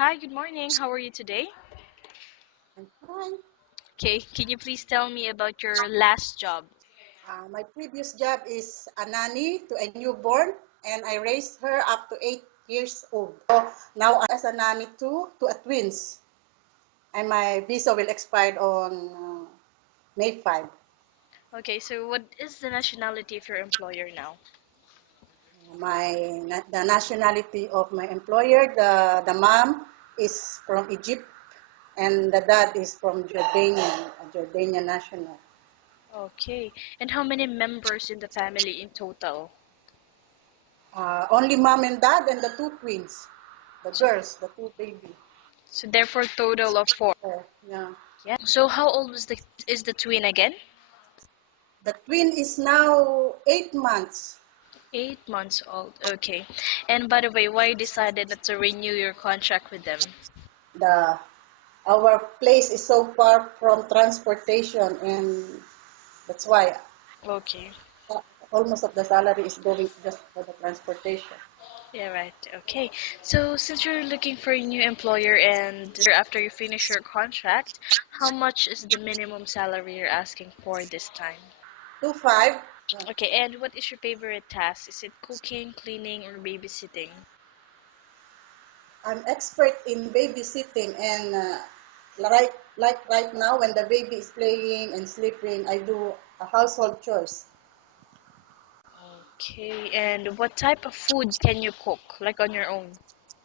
Hi, good morning. How are you today? I'm fine. Okay, can you please tell me about your last job? My previous job is a nanny to a newborn, and I raised her up to 8 years old. So now as a nanny to a twins, and my visa will expire on May 5. Okay, so what is the nationality of your employer now? The nationality of my employer, the mom is from Egypt, and the dad is from Jordanian, a Jordanian national. Okay, and how many members in the family in total? Only mom and dad and the two twins, the So, girls, the two baby. so therefore total of four. Yeah. Yeah. So how old is the twin again? The twin is now 8 months. 8 months old. Okay. And by the way, why you decided not to renew your contract with them? The Our place is so far from transportation, and that's why Okay. almost of the salary is going just for the transportation. Yeah, right. Okay. So since you're looking for a new employer and after you finish your contract, how much is the minimum salary you're asking for this time? 2.5. Okay, and what is your favorite task? Is it cooking, cleaning, or babysitting? I'm expert in babysitting, and like right now when the baby is playing and sleeping, I do a household chores. Okay, and what type of foods can you cook, like on your own?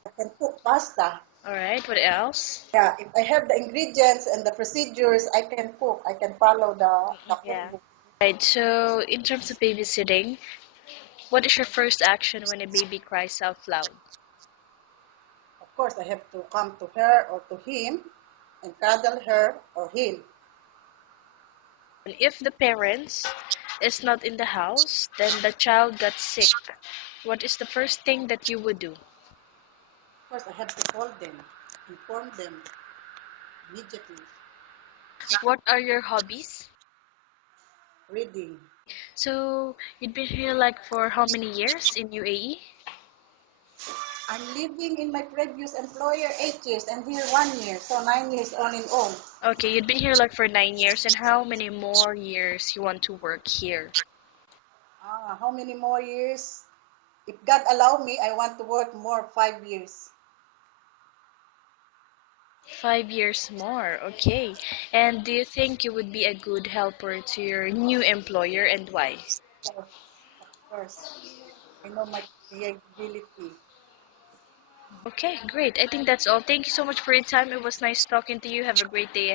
I can cook pasta. All right, what else? Yeah, if I have the ingredients and the procedures, I can cook. I can follow the Yeah. cookbook. Right, so in terms of babysitting, what is your first action when a baby cries out loud? Of course, I have to come to her or to him and cuddle her or him. And if the parents is not in the house, then the child got sick. What is the first thing that you would do? Of course, I have to call them, inform them immediately. What are your hobbies? Reading. So you'd been here like for how many years in UAE? I'm living in my previous employer 8 years and here 1 year, so 9 years all in all. Okay, you'd been here like for 9 years, and how many more years you want to work here? How many more years? If God allow me, I want to work more 5 years. 5 years more, okay. And do you think you would be a good helper to your new employer and why? Of course, I know my capability. Okay, great. I think that's all. Thank you so much for your time. It was nice talking to you. Have a great day ahead.